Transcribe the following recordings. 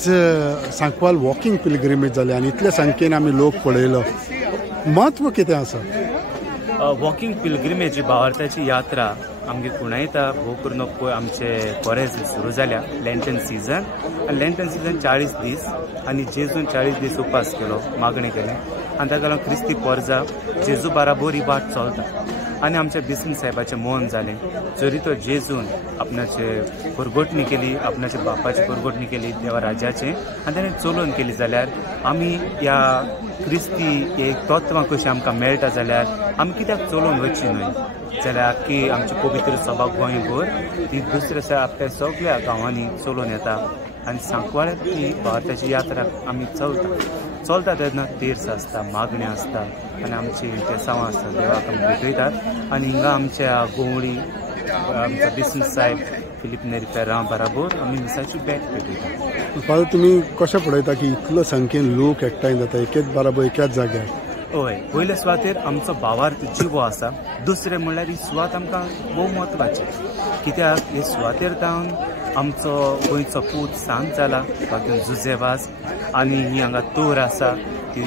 Sankwal walking pilgrimage जाले आनी इतले संख्येन आमी लोक पळयलो. महत्व कितें आसा? वॉकिंग पिलग्रिमेज भावार्थाची यात्रा आमगे कुणायता भोव करून पळय आमचे बरेच सुरू जाल्या. लेंटन सीजन आनी लेंटन सीजन 40 दीस आनी जेजून 40 दीस उपास केलो, मागणें केलें आनी ताका लागून क्रिस्ती पोरजा जेजू बाराबोर ही वाट चलता. आनी आमच्या बिस्न साहेबाचें मौन जालें. जरी तो जेजून आपणाचे परगोटणी केली, आपणाच्या बापाची परगोटणी केली देवा राजाचें आनी ताणें चलोवन केली जाल्यार आमी ह्या क्रिस्ती एक तत्वां कशी आमकां मेळटा जाल्यार आमी कित्याक चलोवन वचची न्हय जाल्यार आख्खी आमची पवित्र सभा गोंयभर ती दुसऱ्या आपल्या सगळ्या गांवांनी चलोवन येता. आनी सांकवाळ ही भारताची यात्रा आमी चलता तेन्ना तेर्स आसता, मागणें आसता आनी आमची केसांवां आसता देवाक आमी भेटयतात. आनी हिंगा आमच्या गोवळी आमचो बिस्न साहेब फिलीप नेरीफेरां बाराबोर आमी मिसाची बॅट भेटयतात. फादर, तुमी कशें पळयता की इतलो संख्येन लोक एकठांय जाता एकेच बाराबर एकाच जाग्यार? हय, पयल्या सुवातेर आमचो भावार्थ जिवो आसा. दुसरें म्हणल्यार ही सुवात आमकां भोव म्हत्वाची. कित्याक हे सुवातेर जावन आमचो गोंयचो पूत सांत जाला, बाकी जुजेबाज आनी ही हांगा तोर आसा ती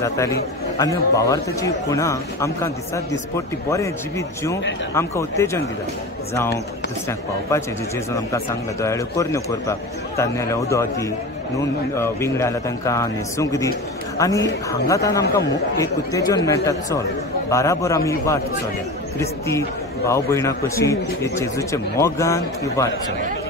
जाताली. आनी भावार्थाची खुणां आमकां दिसाक दिसपट्टी बरें जिवीत जिवंक आमकां उत्तेजन दिता. जावं दुसऱ्यांक पावपाचें जे जेजून आमकां सांगला दोयाळ्यो कोरन्यो करपाक, तान्नेल्या उदक दी, न्हू विंगडा जाल्यार तांकां न्हेसूंक दी. आनी हांगातान आमकां एक उत्तेजन मेळटा. चल बाराबर आमी वाट चलया क्रिस्ती भाव भयणां कशी हे जेजूचे मोगान ही वाट चलया.